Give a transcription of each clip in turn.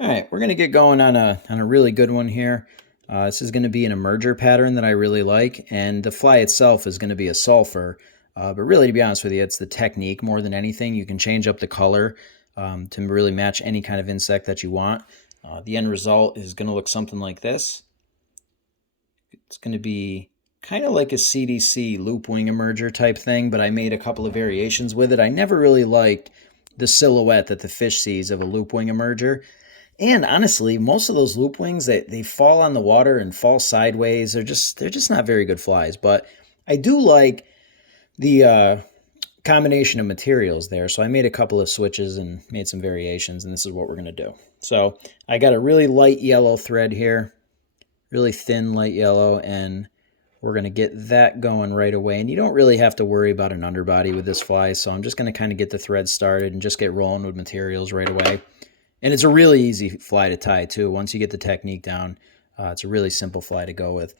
All right, we're going to get going on a really good one here. This is going to be an emerger pattern that I really like, and the fly itself is going to be a sulphur. But really, to be honest with you, it's the technique more than anything. You can change up the color to really match any kind of insect that you want. The end result is going to look something like this. It's going to be kind of like a CDC loop wing emerger type thing, but I made a couple of variations with it. I never really liked the silhouette that the fish sees of a loop wing emerger. And honestly, most of those loop wings, they fall on the water and fall sideways. They're just not very good flies. But I do like the combination of materials there. So I made a couple of switches and made some variations, and this is what we're going to do. So I got a really light yellow thread here, really thin light yellow, and we're going to get that going right away. And you don't really have to worry about an underbody with this fly. So I'm just going to kind of get the thread started and just get rolling with materials right away. And it's a really easy fly to tie, too. Once you get the technique down, it's a really simple fly to go with.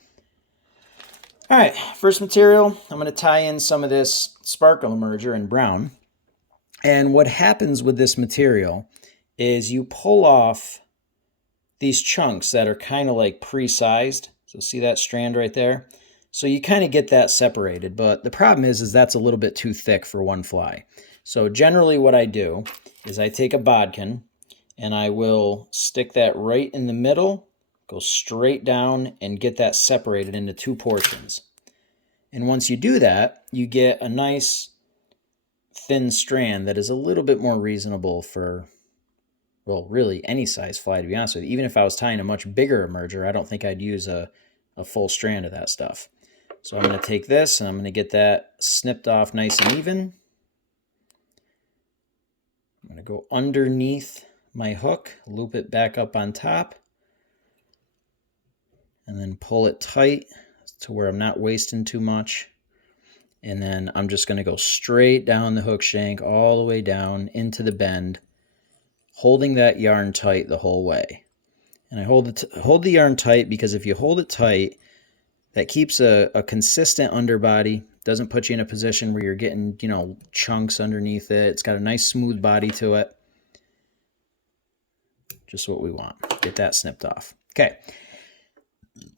All right, first material, I'm going to tie in some of this Sparco emerger in brown. And what happens with this material is you pull off these chunks that are kind of like pre-sized. So see that strand right there? So you kind of get that separated. But the problem is that's a little bit too thick for one fly. So generally what I do is I take a bodkin, and I will stick that right in the middle, go straight down, and get that separated into two portions. And once you do that, you get a nice thin strand that is a little bit more reasonable for, well, really any size fly, to be honest with you. Even if I was tying a much bigger emerger, I don't think I'd use a full strand of that stuff. So I'm going to take this, and I'm going to get that snipped off nice and even. I'm going to go underneath my hook, loop it back up on top, and then pull it tight to where I'm not wasting too much. And then I'm just going to go straight down the hook shank all the way down into the bend, holding that yarn tight the whole way. And I hold the yarn tight because if you hold it tight, that keeps a consistent underbody, doesn't put you in a position where you're getting, chunks underneath it. It's got a nice smooth body to it. Just what we want. Get that snipped off. Okay.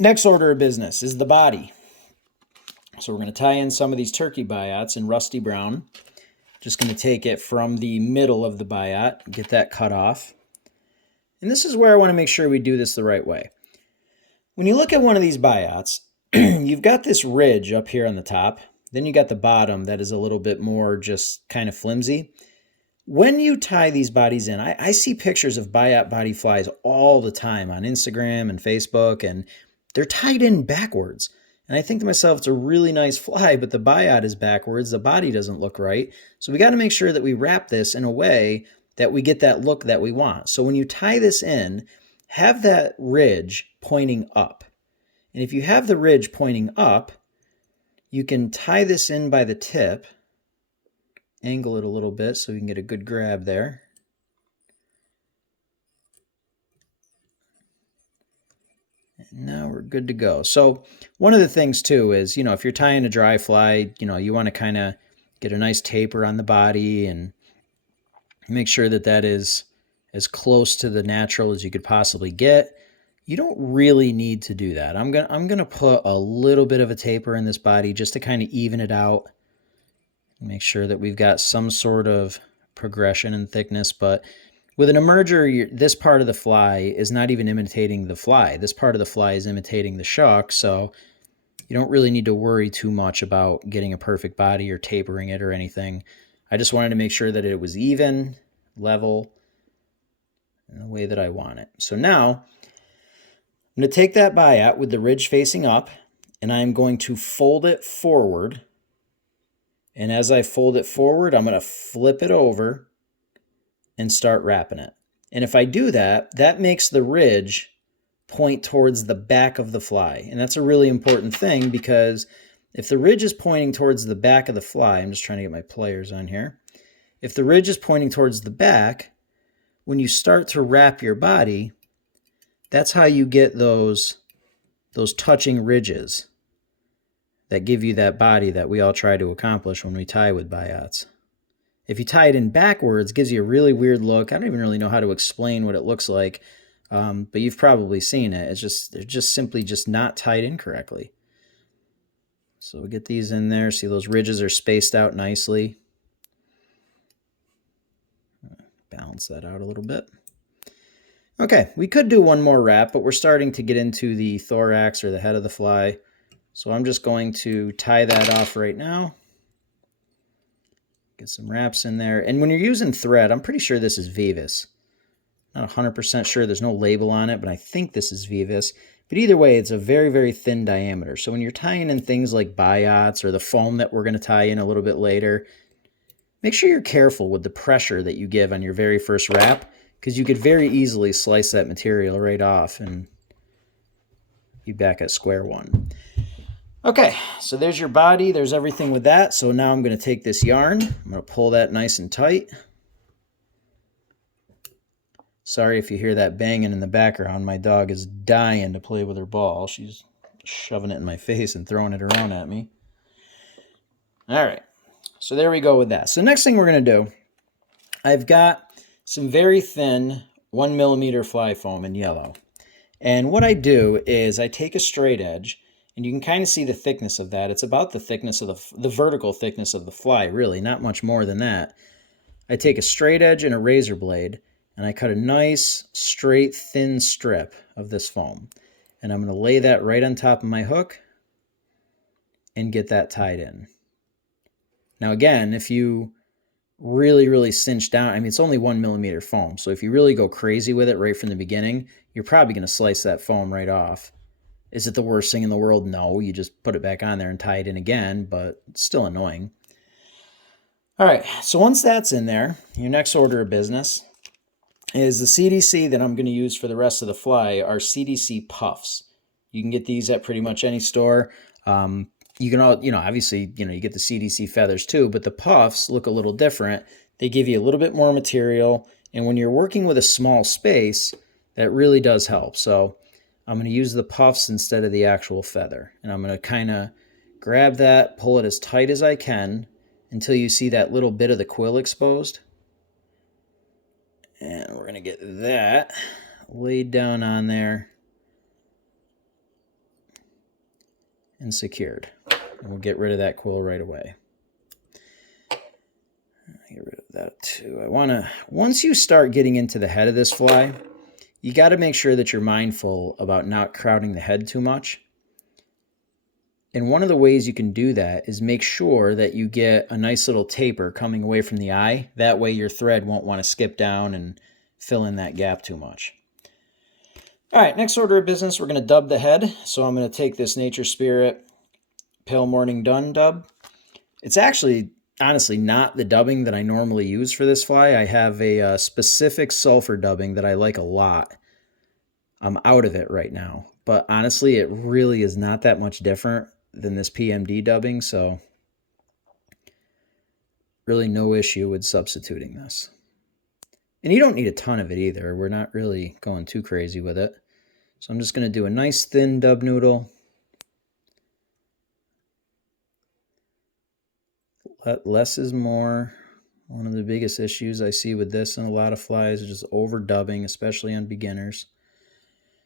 Next order of business is the body. So we're going to tie in some of these turkey biots in rusty brown. Just going to take it from the middle of the biot, get that cut off. And this is where I want to make sure we do this the right way. When you look at one of these biots, you've got this ridge up here on the top. Then you got the bottom that is a little bit more just kind of flimsy. When you tie these bodies in, I see pictures of biot body flies all the time on Instagram and Facebook, and they're tied in backwards. And I think to myself, it's a really nice fly, but the biot is backwards. The body doesn't look right. So we got to make sure that we wrap this in a way that we get that look that we want. So when you tie this in, have that ridge pointing up. And if you have the ridge pointing up, you can tie this in by the tip, angle it a little bit so we can get a good grab there. And now we're good to go. So one of the things too is, if you're tying a dry fly, you want to kind of get a nice taper on the body and make sure that that is as close to the natural as you could possibly get. You don't really need to do that. I'm gonna put a little bit of a taper in this body just to kind of even it out. Make sure that we've got some sort of progression in thickness, but with an emerger, this part of the fly is not even imitating the fly. This part of the fly is imitating the shuck, so you don't really need to worry too much about getting a perfect body or tapering it or anything. I just wanted to make sure that it was even, level, in the way that I want it. So now, I'm going to take that biot with the ridge facing up, and I'm going to fold it forward. And as I fold it forward, I'm going to flip it over and start wrapping it. And if I do that, that makes the ridge point towards the back of the fly. And that's a really important thing because if the ridge is pointing towards the back of the fly, I'm just trying to get my pliers on here. If the ridge is pointing towards the back, when you start to wrap your body, that's how you get those touching ridges that give you that body that we all try to accomplish when we tie with biots. If you tie it in backwards, it gives you a really weird look. I don't even really know how to explain what it looks like, but you've probably seen it. They're just simply just not tied in correctly. So we get these in there. See, those ridges are spaced out nicely. Balance that out a little bit. Okay, we could do one more wrap, but we're starting to get into the thorax or the head of the fly. So I'm just going to tie that off right now. Get some wraps in there. And when you're using thread, I'm pretty sure this is veevus. Not 100% sure. There's no label on it, but I think this is veevus. But either way, it's a very, very thin diameter. So when you're tying in things like biots or the foam that we're going to tie in a little bit later, make sure you're careful with the pressure that you give on your very first wrap, because you could very easily slice that material right off and be back at square one. Okay, so there's your body. There's everything with that. So now I'm going to take this yarn. I'm going to pull that nice and tight. Sorry if you hear that banging in the background. My dog is dying to play with her ball. She's shoving it in my face and throwing it around at me. All right, so there we go with that. So the next thing we're going to do, I've got some very thin 1mm fly foam in yellow. And what I do is I take a straight edge, and you can kind of see the thickness of that. It's about the thickness of the vertical thickness of the fly, really, not much more than that. I take a straight edge and a razor blade, and I cut a nice, straight, thin strip of this foam. And I'm going to lay that right on top of my hook and get that tied in. Now again, if you really, really cinch down, I mean, it's only 1mm foam, so if you really go crazy with it right from the beginning, you're probably going to slice that foam right off. Is it the worst thing in the world? No, you just put it back on there and tie it in again, but it's still annoying. All right, so once that's in there, your next order of business is the CDC that I'm going to use for the rest of the fly are CDC puffs. You can get these at pretty much any store. You can all, obviously, you get the CDC feathers too, but the puffs look a little different. They give you a little bit more material, and when you're working with a small space, that really does help. So I'm going to use the puffs instead of the actual feather, and I'm going to kind of grab that, pull it as tight as I can until you see that little bit of the quill exposed. And we're going to get that laid down on there and secured. And we'll get rid of that quill right away. Get rid of that too. Once you start getting into the head of this fly, you got to make sure that you're mindful about not crowding the head too much. And one of the ways you can do that is make sure that you get a nice little taper coming away from the eye. That way your thread won't want to skip down and fill in that gap too much. All right, next order of business, we're going to dub the head. So I'm going to take this Nature Spirit Pale Morning Dun dub. It's actually, honestly, not the dubbing that I normally use for this fly. I have a specific sulphur dubbing that I like a lot. I'm out of it right now. But honestly, it really is not that much different than this PMD dubbing, so really no issue with substituting this. And you don't need a ton of it either. We're not really going too crazy with it. So I'm just going to do a nice thin dub noodle. Less is more. One of the biggest issues I see with this and a lot of flies is just overdubbing, especially on beginners.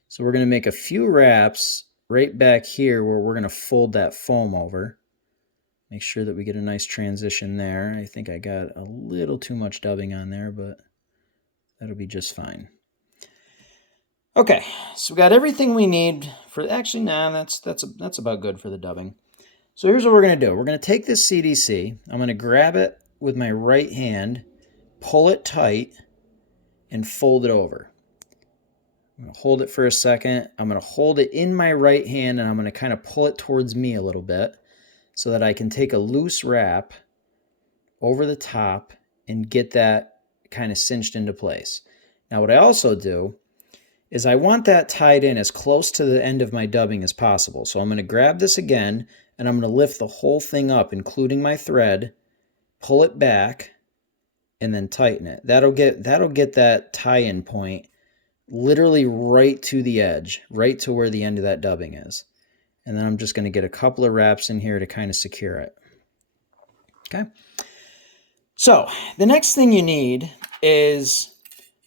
So we're going to make a few wraps right back here where we're going to fold that foam over. Make sure that we get a nice transition there. I think I got a little too much dubbing on there, but that'll be just fine. Okay, so we got everything we need for, actually, nah, that's about good for the dubbing. So here's what we're going to do. We're going to take this CDC. I'm going to grab it with my right hand, pull it tight, and fold it over. I'm going to hold it for a second. I'm going to hold it in my right hand, and I'm going to kind of pull it towards me a little bit so that I can take a loose wrap over the top and get that kind of cinched into place. Now what I also do is I want that tied in as close to the end of my dubbing as possible. So I'm going to grab this again, and I'm going to lift the whole thing up, including my thread, pull it back, and then tighten it. That'll get that tie-in point literally right to the edge, right to where the end of that dubbing is. And then I'm just going to get a couple of wraps in here to kind of secure it. Okay. So the next thing you need is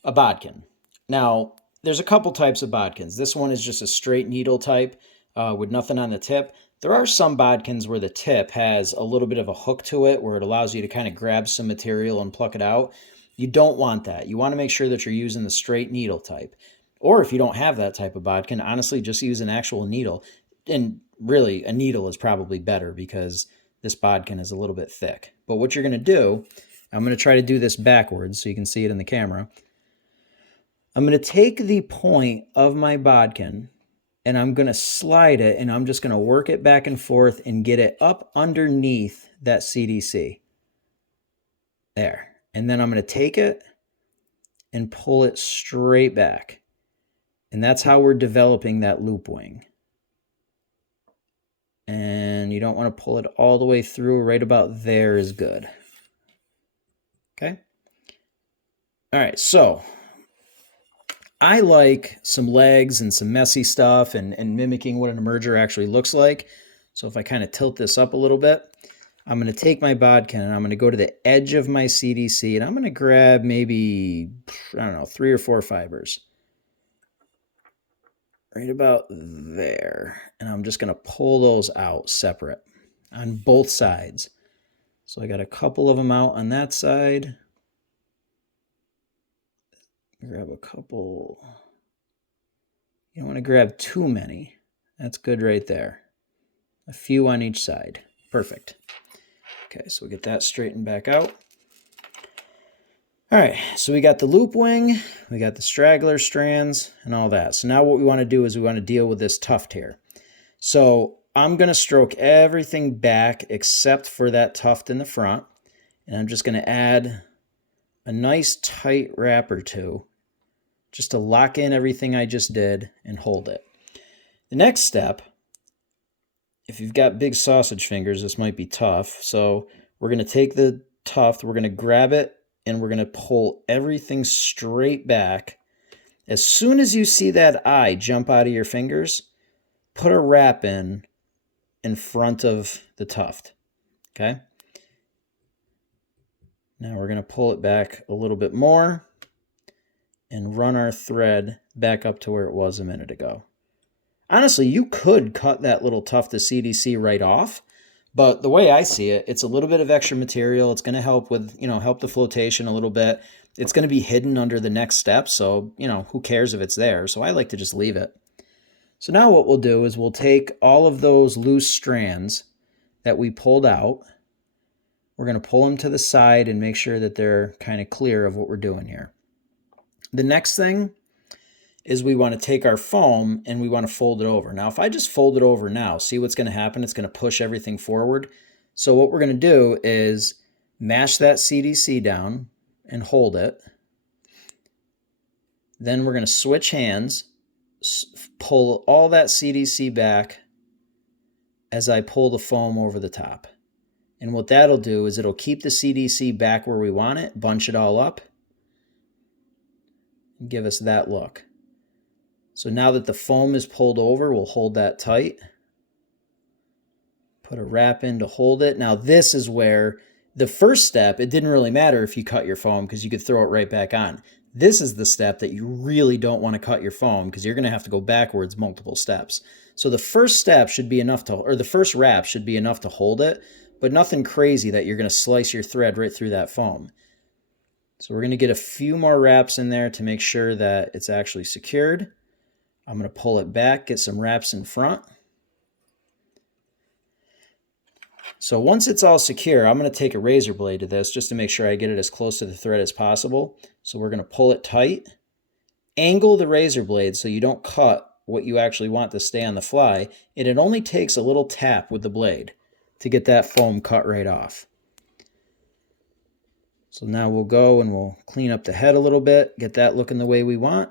a bodkin. Now, there's a couple types of bodkins. This one is just a straight needle type with nothing on the tip. There are some bodkins where the tip has a little bit of a hook to it where it allows you to kind of grab some material and pluck it out. You don't want that. You want to make sure that you're using the straight needle type. Or if you don't have that type of bodkin, honestly, just use an actual needle. And really, a needle is probably better because this bodkin is a little bit thick. But what you're going to do, I'm going to try to do this backwards so you can see it in the camera. I'm going to take the point of my bodkin and I'm going to slide it and I'm just going to work it back and forth and get it up underneath that CDC. There. And then I'm going to take it and pull it straight back. And that's how we're developing that loop wing. And you don't want to pull it all the way through. Right about there is good. Okay. All right. So I like some legs and some messy stuff and mimicking what an emerger actually looks like. So if I kind of tilt this up a little bit, I'm going to take my bodkin and I'm going to go to the edge of my CDC and I'm going to grab maybe, I don't know, 3 or 4 fibers. Right about there. And I'm just going to pull those out separate on both sides. So I got a couple of them out on that side. Grab a couple. You don't want to grab too many. That's good right there. A few on each side. Perfect. Okay, so we get that straightened back out. All right, so we got the loop wing, we got the straggler strands, and all that. So now what we want to do is we want to deal with this tuft here. So I'm going to stroke everything back except for that tuft in the front. And I'm just going to add a nice tight wrap or two just to lock in everything I just did and hold it. The next step, if you've got big sausage fingers, this might be tough. So we're going to take the tuft, we're going to grab it, and we're going to pull everything straight back. As soon as you see that eye jump out of your fingers, put a wrap in front of the tuft. Okay? Now we're going to pull it back a little bit more and run our thread back up to where it was a minute ago. Honestly, you could cut that little tuft of CDC right off, but the way I see it, it's a little bit of extra material. It's going to help with, help the flotation a little bit. It's going to be hidden under the next step, so, who cares if it's there? So I like to just leave it. So now what we'll do is we'll take all of those loose strands that we pulled out. We're going to pull them to the side and make sure that they're kind of clear of what we're doing here. The next thing is we want to take our foam and we want to fold it over. Now, if I just fold it over now, see what's going to happen? It's going to push everything forward. So what we're going to do is mash that CDC down and hold it. Then we're going to switch hands, pull all that CDC back as I pull the foam over the top. And what that'll do is it'll keep the CDC back where we want it, bunch it all up, and give us that look. So now that the foam is pulled over, we'll hold that tight. Put a wrap in to hold it. Now this is where the first step, it didn't really matter if you cut your foam because you could throw it right back on. This is the step that you really don't want to cut your foam because you're going to have to go backwards multiple steps. So the first step should be enough to, or the first wrap should be enough to hold it, but nothing crazy that you're going to slice your thread right through that foam. So we're going to get a few more wraps in there to make sure that it's actually secured. I'm going to pull it back, get some wraps in front. So once it's all secure, I'm going to take a razor blade to this just to make sure I get it as close to the thread as possible. So we're going to pull it tight, angle the razor blade so you don't cut what you actually want to stay on the fly, and it only takes a little tap with the blade to get that foam cut right off. So now we'll go and we'll clean up the head a little bit, get that looking the way we want.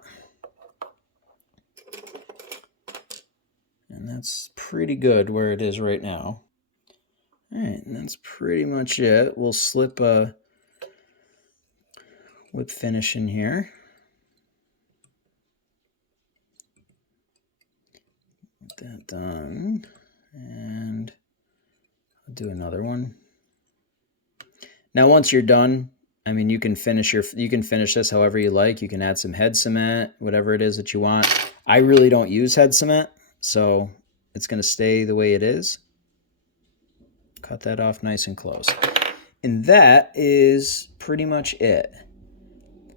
And that's pretty good where it is right now. All right, and that's pretty much it. We'll slip a whip finish in here. Get that done. And I'll do another one. Now, once you're done, I mean, you can finish this however you like. You can add some head cement, whatever it is that you want. I really don't use head cement, so it's going to stay the way it is. Cut that off nice and close. And that is pretty much it.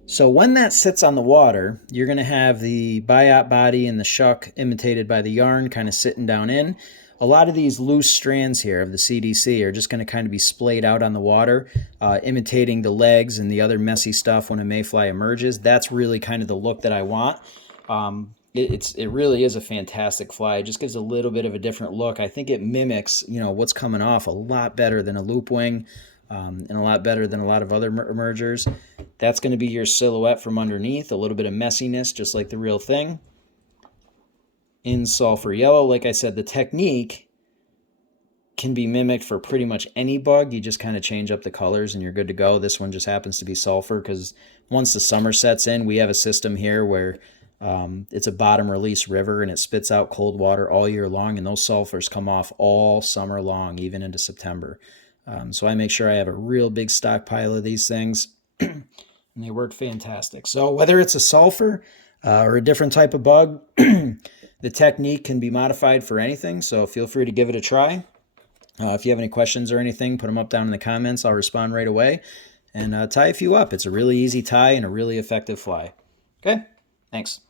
So when that sits on the water, you're going to have the biot body and the shuck imitated by the yarn kind of sitting down in. A lot of these loose strands here of the CDC are just going to kind of be splayed out on the water, imitating the legs and the other messy stuff when a mayfly emerges. That's really kind of the look that I want. It really is a fantastic fly. It just gives a little bit of a different look. I think it mimics, what's coming off a lot better than a loop wing. And a lot better than a lot of other emergers. That's going to be your silhouette from underneath, a little bit of messiness, just like the real thing. In sulphur yellow, like I said, the technique can be mimicked for pretty much any bug. You just kind of change up the colors and you're good to go. This one just happens to be sulphur because once the summer sets in, we have a system here where it's a bottom release river and it spits out cold water all year long, and those sulfurs come off all summer long, even into September. So I make sure I have a real big stockpile of these things, and they work fantastic. So whether it's a sulphur or a different type of bug, the technique can be modified for anything, so feel free to give it a try. If you have any questions or anything, put them up down in the comments. I'll respond right away and tie a few up. It's a really easy tie and a really effective fly. Okay, thanks.